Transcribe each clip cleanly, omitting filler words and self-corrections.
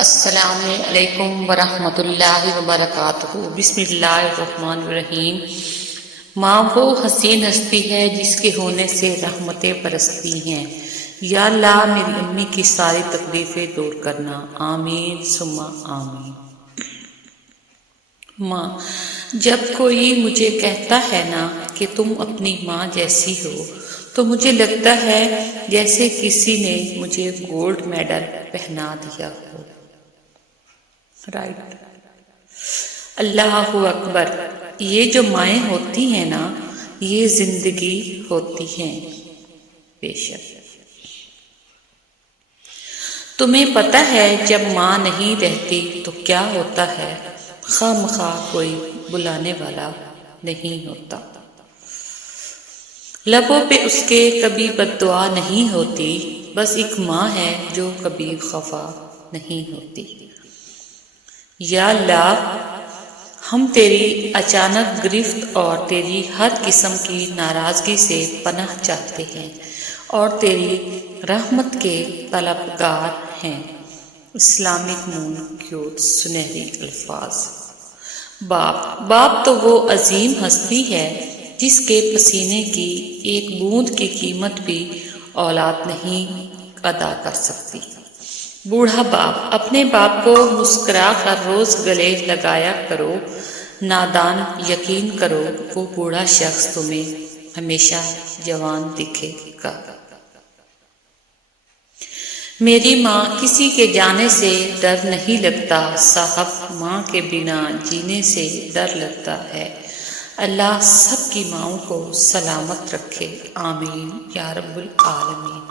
السلام علیکم ورحمۃ اللہ وبرکاتہ۔ بسم اللہ الرحمن الرحیم۔ ماں وہ حسین ہستی ہے جس کے ہونے سے رحمتیں برستی ہیں۔ یا اللہ میری امی کی ساری تکلیفیں دور کرنا، آمین ثم آمین۔ ماں، جب کوئی مجھے کہتا ہے نا کہ تم اپنی ماں جیسی ہو تو مجھے لگتا ہے جیسے کسی نے مجھے گولڈ میڈل پہنا دیا ہو۔ رائٹ۔ اللہ اکبر۔ یہ جو مائیں ہوتی ہیں نا، یہ زندگی ہوتی ہیں۔ بے شک۔ تمہیں پتہ ہے جب ماں نہیں رہتی تو کیا ہوتا ہے؟ خواہ مخواہ کوئی بلانے والا نہیں ہوتا، لبوں پہ اس کے کبھی بد دعا نہیں ہوتی، بس ایک ماں ہے جو کبھی خفا نہیں ہوتی۔ یا اللہ، ہم تیری اچانک گرفت اور تیری ہر قسم کی ناراضگی سے پناہ چاہتے ہیں اور تیری رحمت کے طلبگار ہیں۔ اسلامک مون کیوٹ سنہری الفاظ۔ باپ تو وہ عظیم ہستی ہے جس کے پسینے کی ایک بوند کی قیمت بھی اولاد نہیں ادا کر سکتی۔ بوڑھا باپ، اپنے باپ کو مسکرا کر روز گلے لگایا کرو۔ نادان، یقین کرو وہ بوڑھا شخص تمہیں ہمیشہ جوان دکھے گا۔ میری ماں کسی کے جانے سے ڈر نہیں لگتا صاحب، ماں کے بنا جینے سے ڈر لگتا ہے۔ اللہ سب کی ماؤں کو سلامت رکھے، آمین یا رب العالمین۔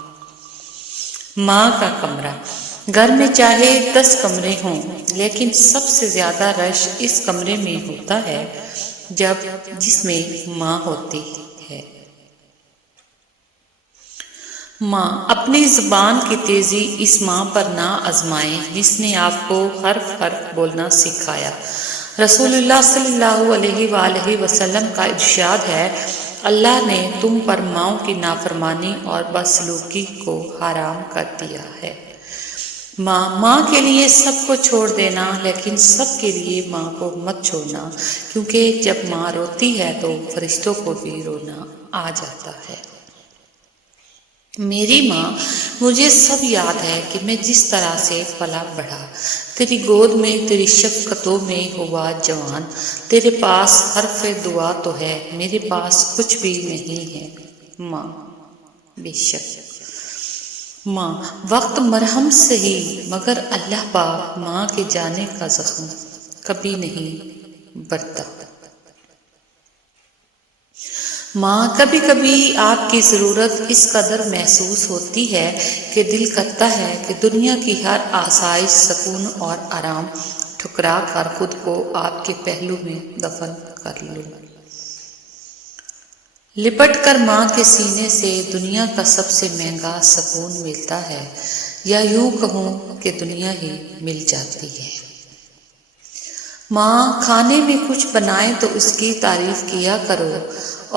ماں کا کمرہ۔ گھر میں چاہے 10 کمرے ہوں لیکن سب سے زیادہ رش اس کمرے میں ہوتا ہے جس میں ماں ہوتی ہے۔ ماں، اپنی زبان کی تیزی اس ماں پر نہ آزمائیں جس نے آپ کو حرف بولنا سکھایا۔ رسول اللہ صلی اللہ علیہ وآلہ وسلم کا ارشاد ہے، اللہ نے تم پر ماؤں کی نافرمانی اور بدسلوکی کو حرام کر دیا ہے۔ ماں کے لیے سب کو چھوڑ دینا، لیکن سب کے لیے ماں کو مت چھوڑنا، کیونکہ جب ماں روتی ہے تو فرشتوں کو بھی رونا آ جاتا ہے۔ میری ماں، مجھے سب یاد ہے کہ میں جس طرح سے پلا بڑھا، تیری گود میں، تیری شفقتوں میں ہوا جوان۔ تیرے پاس حرف دعا تو ہے، میرے پاس کچھ بھی نہیں ہے۔ ماں، بے شک۔ ماں، وقت مرہم سہی مگر اللہ پاک ماں کے جانے کا زخم کبھی نہیں بھرتا۔ ماں، کبھی کبھی آپ کی ضرورت اس قدر محسوس ہوتی ہے کہ دل کرتا ہے کہ دنیا کی ہر آسائش، سکون اور آرام ٹھکرا کر خود کو آپ کے پہلو میں دفن کر لوں۔ لپٹ کر ماں کے سینے سے دنیا کا سب سے مہنگا سکون ملتا ہے، یا یوں کہوں کہ دنیا ہی مل جاتی ہے۔ ماں، کھانے میں کچھ بنائے تو اس کی تعریف کیا کرو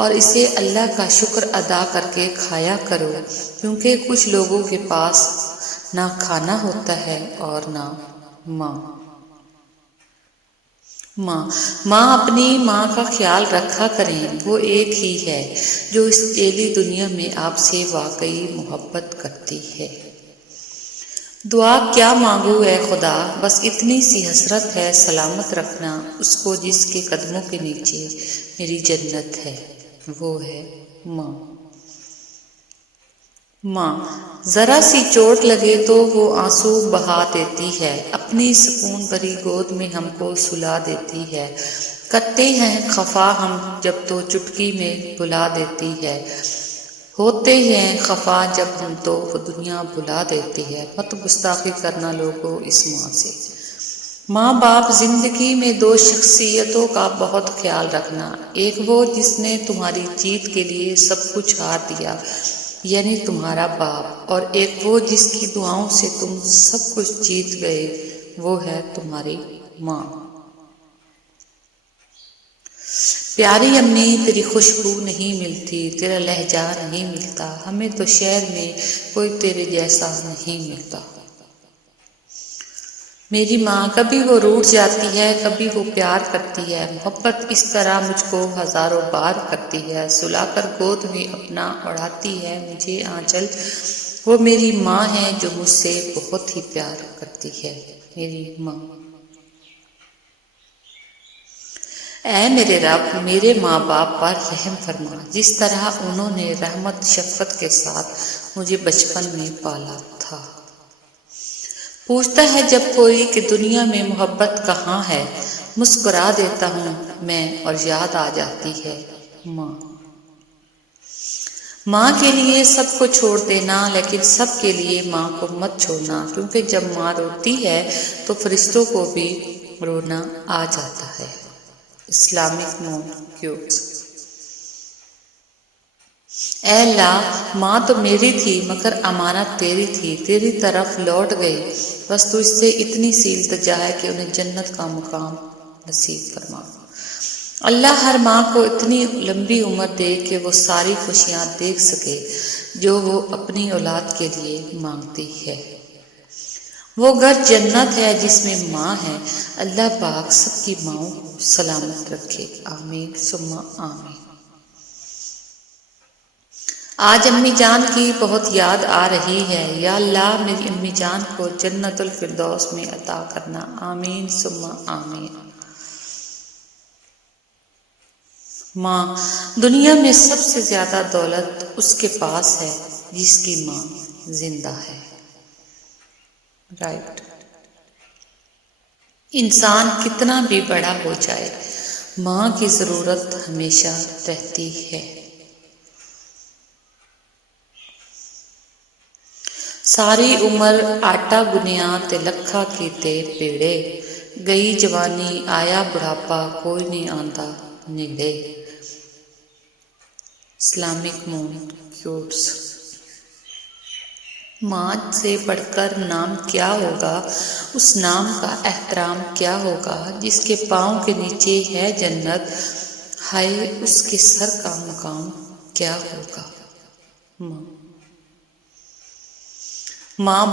اور اسے اللہ کا شکر ادا کر کے کھایا کرو، کیونکہ کچھ لوگوں کے پاس نہ کھانا ہوتا ہے اور نہ ماں۔ ماں، اپنی ماں کا خیال رکھا کریں، وہ ایک ہی ہے جو اس ذیلی دنیا میں آپ سے واقعی محبت کرتی ہے۔ دعا کیا مانگوں اے خدا، بس اتنی سی حسرت ہے سلامت رکھنا اس کو جس کے قدموں کے نیچے میری جنت ہے، وہ ہے ماں۔ ماں، ذرا سی چوٹ لگے تو وہ آنسو بہا دیتی ہے، اپنی سکون بھری گود میں ہم کو سلا دیتی ہے۔ کرتے ہیں خفا ہم جب تو چٹکی میں بلا دیتی ہے، ہوتے ہیں خفا جب ہم تو وہ دنیا بلا دیتی ہے۔ مت گستاخی کرنا لوگوں اس ماں سے۔ ماں باپ زندگی میں 2 شخصیتوں کا بہت خیال رکھنا، ایک وہ جس نے تمہاری جیت کے لیے سب کچھ ہار دیا یعنی تمہارا باپ، اور ایک وہ جس کی دعاؤں سے تم سب کچھ جیت گئے، وہ ہے تمہاری ماں۔ پیاری امی، تیری خوشبو نہیں ملتی، تیرا لہجہ نہیں ملتا، ہمیں تو شہر میں کوئی تیرے جیسا نہیں ملتا۔ میری ماں کبھی وہ روٹھ جاتی ہے، کبھی وہ پیار کرتی ہے، محبت اس طرح مجھ کو ہزاروں بار کرتی ہے، سلا کر گود میں اپنا اڑاتی ہے مجھے آنچل، وہ میری ماں ہے جو مجھ سے بہت ہی پیار کرتی ہے، میری ماں۔ اے میرے رب، میرے ماں باپ پر رحم فرما، جس طرح انہوں نے رحمت شفقت کے ساتھ مجھے بچپن میں پالا تھا۔ پوچھتا ہے جب کوئی کہ دنیا میں محبت کہاں ہے، مسکرا دیتا ہوں میں اور یاد آ جاتی ہے ماں۔ ماں کے لیے سب کو چھوڑ دینا، لیکن سب کے لیے ماں کو مت چھوڑنا، کیونکہ جب ماں روتی ہے تو فرشتوں کو بھی رونا آ جاتا ہے۔ اسلامک نون کیوٹس۔ اے اللہ، ماں تو میری تھی مگر امانت تیری تھی، تیری طرف لوٹ گئی، بس تو اس سے اتنی سی التجا ہے کہ انہیں جنت کا مقام نصیب فرما۔ اللہ ہر ماں کو اتنی لمبی عمر دے کہ وہ ساری خوشیاں دیکھ سکے جو وہ اپنی اولاد کے لیے مانگتی ہے۔ وہ گھر جنت ہے جس میں ماں ہے۔ اللہ پاک سب کی ماؤں کو سلامت رکھے، آمین ثم آمین۔ آج امی جان کی بہت یاد آ رہی ہے، یا اللہ میری امی جان کو جنت الفردوس میں عطا کرنا، آمین ثم آمین۔ ماں، دنیا میں سب سے زیادہ دولت اس کے پاس ہے جس کی ماں زندہ ہے۔ رائٹ۔ انسان کتنا بھی بڑا ہو جائے، ماں کی ضرورت ہمیشہ رہتی ہے۔ ساری عمر آٹا گنیا تے لکھا کیتے پیڑے، گئی جوانی آیا بڑھاپا کوئی نہیں آندا نیڑے۔ Islamic moon کیوٹس۔ ماں سے بڑھ کر نام کیا ہوگا، اس نام کا احترام کیا ہوگا، جس کے پاؤں کے نیچے ہے جنت، ہائے اس کے سر کا مقام کیا ہوگا۔ ماں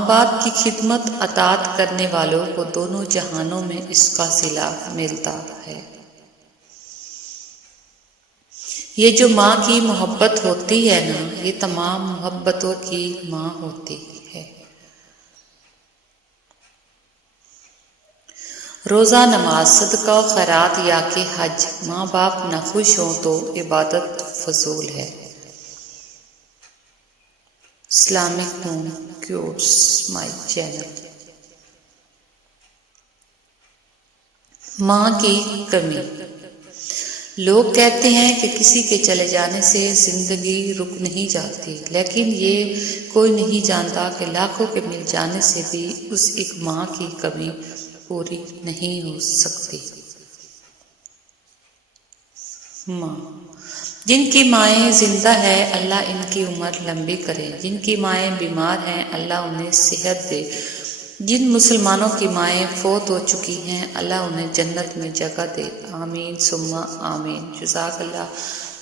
باپ کی خدمت اطاعت کرنے والوں کو دونوں جہانوں میں اس کا صلہ ملتا ہے۔ یہ جو ماں کی محبت ہوتی ہے نا، یہ تمام محبتوں کی ماں ہوتی ہے۔ روزہ نماز، صدقہ و خیرات یا کہ حج، ماں باپ نہ خوش ہوں تو عبادت فضول ہے۔ Islamic moon cuties my channel. ماں کی کمی۔ لوگ کہتے ہیں کہ کسی کے چلے جانے سے زندگی رک نہیں جاتی، لیکن یہ کوئی نہیں جانتا کہ لاکھوں کے مل جانے سے بھی اس ایک ماں کی کمی پوری نہیں ہو سکتی۔ ماں، جن کی مائیں زندہ ہے اللہ ان کی عمر لمبی کرے، جن کی مائیں بیمار ہیں اللہ انہیں صحت دے، جن مسلمانوں کی مائیں فوت ہو چکی ہیں اللہ انہیں جنت میں جگہ دے، آمین ثم آمین۔ جزاک اللہ۔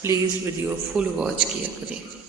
پلیز ویڈیو فل واچ کیا کریں۔